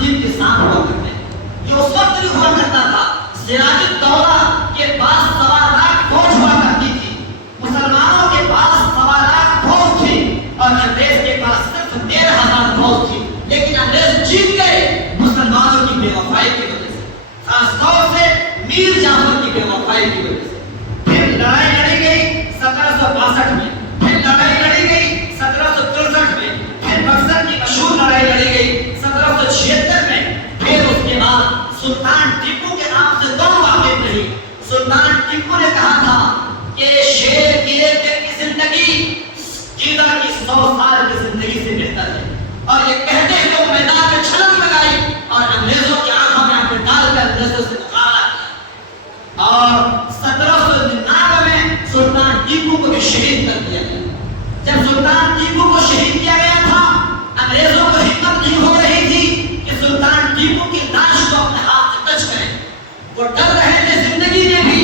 دین کے ساتھ ہوا کرتے ہیں۔ یہ اس وقت بھی ہوا کرتا تھا، سراج الدولہ کے پاس 1.25 لاکھ فوج ہوا کرتی تھی، مسلمانوں کے پاس 1.25 لاکھ فوج تھی اور انگریز کے پاس صرف 13,000 فوج تھی، لیکن انگریز جیت گئے مسلمانوں کی بے وفائی کی وجہ سے، خاص طور سے میر جعفر کی بے وفائی کی وجہ سے۔ پھر لڑائی لڑی گئی 1762 میں، پھر لڑائی لڑی گئی 1764 میں، پھر بکسر کی مشہور لڑائی لڑی گئی 1776 میں، پھر اس کے بعد سلطان ٹیپو کے نام سے تم واقف نہیں۔ سلطان ٹیپو نے کہا تھا کہ شیر کی ایک دن کی زندگی چیتا کی 100 سال کی زندگی سے بہتر ہے، اور یہ کہتے ہوئے وہ میدان میں چھلانگ لگائی اور انگریزوں کی آنکھوں میں آنکھیں ڈال کر انگریزوں سے مقابلہ کیا، اور 1799 میں سلطان ٹیپو کو بھی شہید کر دیا گیا۔ جب سلطان ٹیپو کو شہید کیا گیا تھا، انگریزوں کو ہمت نہیں ہو رہی تھی کہ سلطان ٹیپو کی لاش کو اپنے ہاتھ سے ٹچ کریں، وہ ڈر رہے تھے زندگی میں بھی،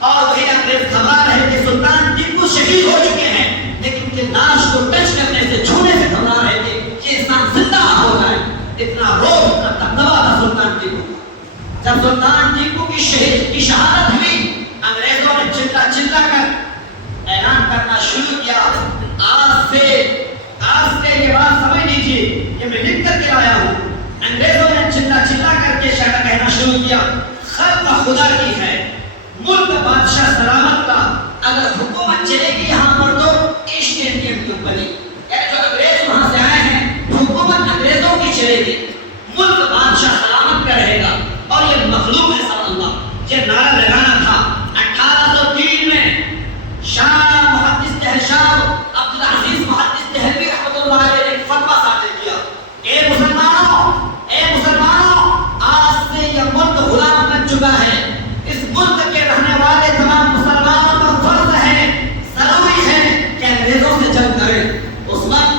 اور وہی انگریز گھبرا رہے تھے سلطان ٹیپو شہید ہو چکے ہیں، لیکن ان کی لاش کو ٹچ کرنے سے چھونے سے گھبرا رہے تھے کہ انسان زندہ ہو جائے۔ اتنا روب اتنا دبدبا تھا سلطان ٹیپو کا۔ جب سلطان ٹیپو کی شہادت ہوئی، انگریزوں نے چلا چلا کر اعلان کرنا شروع کیا، آج سے یہ بات سمجھ لیجیے، یہ میں لکھ کر کے آیا ہوں۔ انگریزوں نے چلا چلا کر کے شاعر کہنا شروع کیا، خلق خدا کی ہے، ملک بادشاہ سلامت کا، اگر حکومت چلے گی یہاں پر تو ایسٹ انڈین کیوں بنی، یعنی جو انگریز وہاں سے آئے ہیں حکومت انگریزوں کی چلے گی، ملک بادشاہ سلامت کا رہے گا، اور یہ مخلوق ہے صلی اللہ، یہ نعرہ لگانا تھا۔ 1803 میں شاہ محدث شاہ عبدالعزیز محدث دہلوی رحمۃ اللہ علیہ نے ایک فتویٰ صادر کیا، اے مسلمانوں، آج سے یہ ملک غلام بن چکا ہے، اس ملک کے رہنے والے تمام مسلمانوں پر فرض ہے، ضروری ہے کہ انگریزوں سے جنگ کریں۔ اس وقت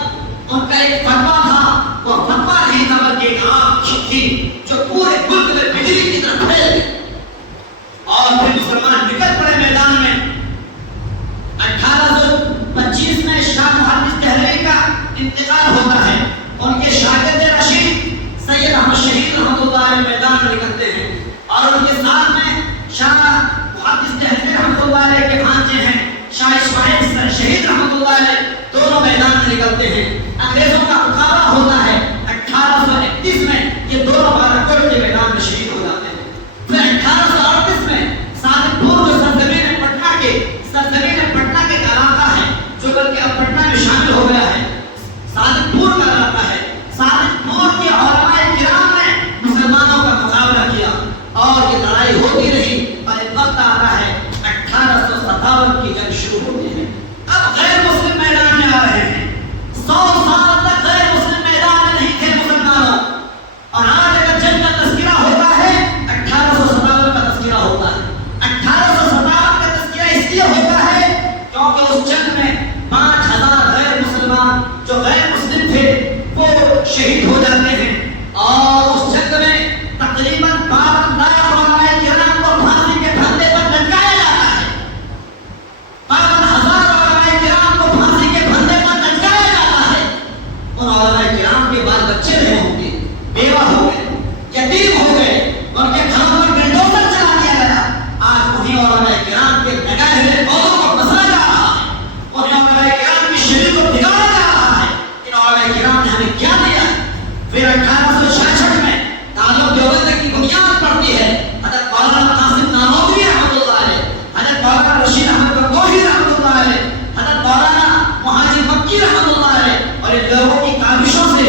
ان کا ایک فتویٰ تھا، وہ فتویٰ نہیں تھا بلکہ ایک آنکھ تھی جو پورے ملک میں بجلی کی طرح پھیل گئی، اور پھر مسلمان نکل پڑے میدان میں۔ 1825 میں شاہ محدث دہلوی کا انتقال ہوتا ہے، ان کے شاگرد رشید سید احمد شہید رحمۃ اللہ علیہ میدان میں نکلتے ہیں، اور ان کے ساتھ میں شاہ محدث دہلوی رحمۃ اللہ علیہ کے بھانجے ہیں شاہ اسماعیل شہید رحمۃ اللہ علیہ، دونوں میدان میں نکلتے ہیں۔ انگریزوں کا مقابلہ ہوتا ہے 1831 میں، یہ دونوں بالاکوٹ کے میدان میں شہید ہو جاتے ہیں۔ پھر 1838 میں صادق-پور جو سرزمین پٹنہ کے علاقہ ہے، جو بلکہ اب پٹنہ میں شامل ہو گیا ہے، صادق-پور کا علاقہ ہے، صادق-پور کے علماء کرام نے مسلمانوں کا مقابلہ کیا، اور یہ لڑائی ہوتی رہی، اور ایک وقت آتا ہے 1857 کی جنگ شروع ہوتی ہے۔ اب غیر مسلم میدان میں آ رہے ہیں، 100 سال تک غیر مسلم میدان میں نہیں تھے مسلمانوں، اور آج اگر جنگ کا تذکرہ ہوتا ہے 1857 کا تذکرہ ہوتا ہے۔ 1857 کا تذکرہ اس لیے ہوتا ہے کیونکہ اس جنگ میں 5000 غیر مسلمان جو غیر مسلم تھے وہ شہید ہو جاتے ہیں، اور اس جنگ میں تقریباً 52 لاکھ علماء کرام کو پھانسی کے پھندے پر لٹکایا جاتا ہے، 52,000 علماء کرام کو پھانسی کے پھندے پر لٹکایا جاتا ہے۔ ان علماء کرام کے بال بچے رہے ہوں گے، بیوہ ہو گئے، یتیم ہو گئے، ان کے گھروں پر بلڈوزر چلا دیا گیا۔ آج انہیں علماء کرام کے لگائے ہوئے پودوں کو بسا جا رہا ہے، انہیں علماء کرام کی شریر کو بگاڑا جا رہا ہے۔ ان علماء کرام نے ہمیں کیا دیا ہے؟ پھر 1866 میں تعلق دیوبند کی بنیاد پڑتی ہے، حضرت مولانا قاسم نانوتوی رحمۃ اللہ علیہ، حضرت مولانا رشید احمد گنگوہی رحمۃ اللہ علیہ، حضرت مولانا مہاجر مکی رحمۃ اللہ علیہ، اور ان لوگوں کی کاوشوں سے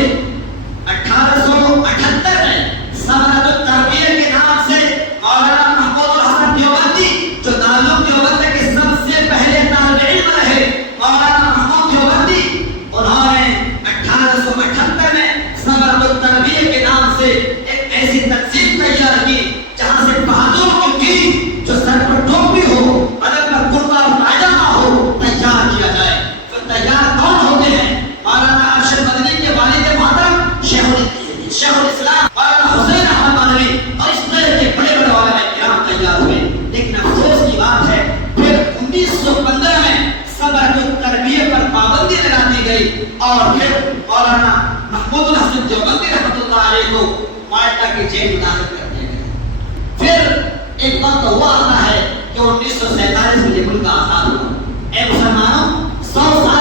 1878 میں ثمرۃ التربیہ کے نام سے مولانا محمود الحسن دیوبندی، جو تعلق دیوبند کے سب سے پہلے طالب علم رہے، مولانا محمود دیوبندی، انہوں نے 1878 میں ثمرۃ التربیہ کے نام سے ایک ایسی تنظیم تیار کی جہاں سے بہادروں کی ٹیم جو سر پر ٹوپی ہو، بدن پر کرتا اور پائجامہ ہو، تیار کیا جائے۔ تو تیار کون ہوتے ہیں؟ مولانا ارشد مدنی کے والد محترم شیخ الاسلام مولانا حسین احمد مدنی، اور اس طرح کے بڑے بڑے علماء کرام تیار ہوئے۔ لیکن افسوس کی بات ہے پھر 1915 میں ثمرۃ التربیہ پر پابندی لگا دی گئی، اور پھر مولانا محمود الحسن دیوبندی رحمۃ اللہ علیہ کو مالٹا کی جیل میں داخل کر دیا گیا. پھر ایک وقت ہوا آتا ہے کہ 1947 میں یہ ملک آزاد ہوا. اے مسلمانوں، 100 سال